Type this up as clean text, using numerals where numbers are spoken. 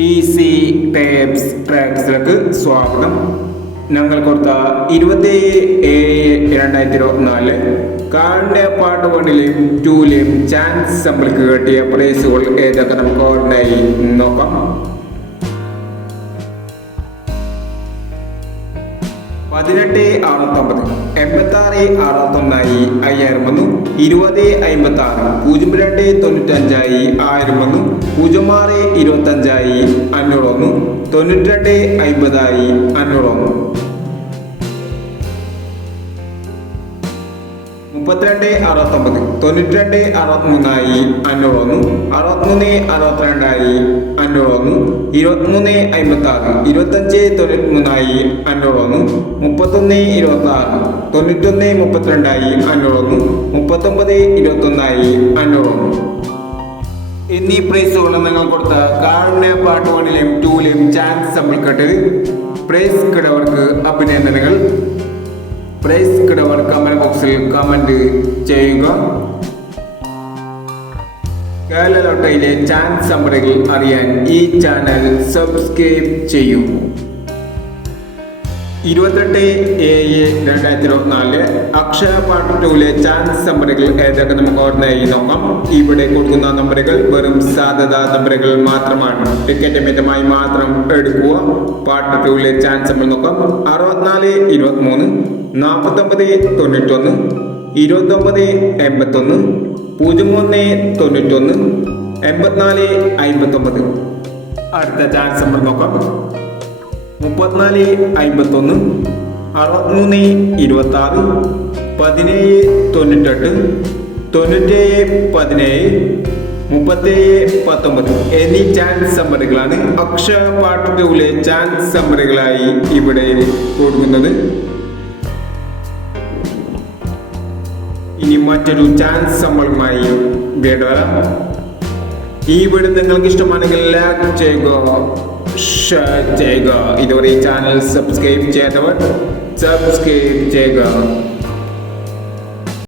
Easy tapes ട്രാക്സിലേക്ക് സ്വാഗതം. ഞങ്ങൾ കൊടുത്ത 27/2024 കാടിൻ്റെ പാർട്ട് 1ലെയും 2ലെയും ചാൻസ് സമ്പിൾക്ക് കിട്ടിയ പ്രൈസുകൾ ഏതൊക്കെ നമുക്ക് ഓർമ്മയായി നോക്കാം. 1869, 8661 5000 വന്നു. 2056, 0295 1000 വന്നു. 0625 500 വന്നു. 9250 500 വന്നു. 3269, 9263 500 വന്നു. 6362 500 വന്നു. 2356, 2593 500 വന്നു. 3126, 9132 500 വന്നു. 3921 500 വന്നു. എന്നീ പ്രൈസുകൾ നിങ്ങൾ കൊടുത്ത കാടിൻ്റെ പാർട്ട് 1ലെയും 2ലെയും ചാൻസ് സമ്പിൾക്കട്ട് പ്രൈസ് കിടവർക്ക് അഭിനന്ദനങ്ങൾ. പ്രൈസ് കിടവർ കമന്റ് ബോക്സിൽ കമന്റ് ചെയ്യുക. കേരള ലോട്ടറിയിലെ ചാൻസ് സമ്മറികൾ അറിയാൻ ഈ ചാനൽ സബ്സ്ക്രൈബ് ചെയ്യൂ. 28/7/2024 അക്ഷയ പാർട്ട് 2ലെ ചാൻസ് നമ്പറുകൾ ഏതൊക്കെ നമുക്ക് ഓർമ്മയായി നോക്കാം. ഇവിടെ കൊടുക്കുന്ന നമ്പറുകൾ വെറും സാധ്യതാ നമ്പറുകൾ മാത്രമാണ്. ടിക്കറ്റ് മിതമായി മാത്രം എടുക്കുക. പാർട്ട് 2ലെ ചാൻസ് നമ്പർ നോക്കാം. 64 23, 49 91, 29 81, 03 91, 84 59. അടുത്ത ചാൻസ് നമ്പർ നോക്കാം. 34 51, 63 26, 17 98, 97 17, 37 19 എന്നീ ചാൻസ് നമ്പറുകളാണ് അക്ഷയ പാർട്ട് 2ലെ ചാൻസ് നമ്പറുകളായി ഇവിടെ കൊടുക്കുന്നത്. ഇനി മറ്റൊരു ചാൻസ് നമ്പറുമായി വീണ്ടും വരാം. ഈ വീഡിയോ നിങ്ങൾക്ക് ഇഷ്ടമാണെങ്കിൽ ലൈക്ക് ചെയ്യുക, ഷെയർ ചെയ്യുക. ഇതുവരെ ഈ ചാനൽ സബ്സ്ക്രൈബ് ചെയ്യാത്തവർ സബ്സ്ക്രൈബ് ചെയ്യുക.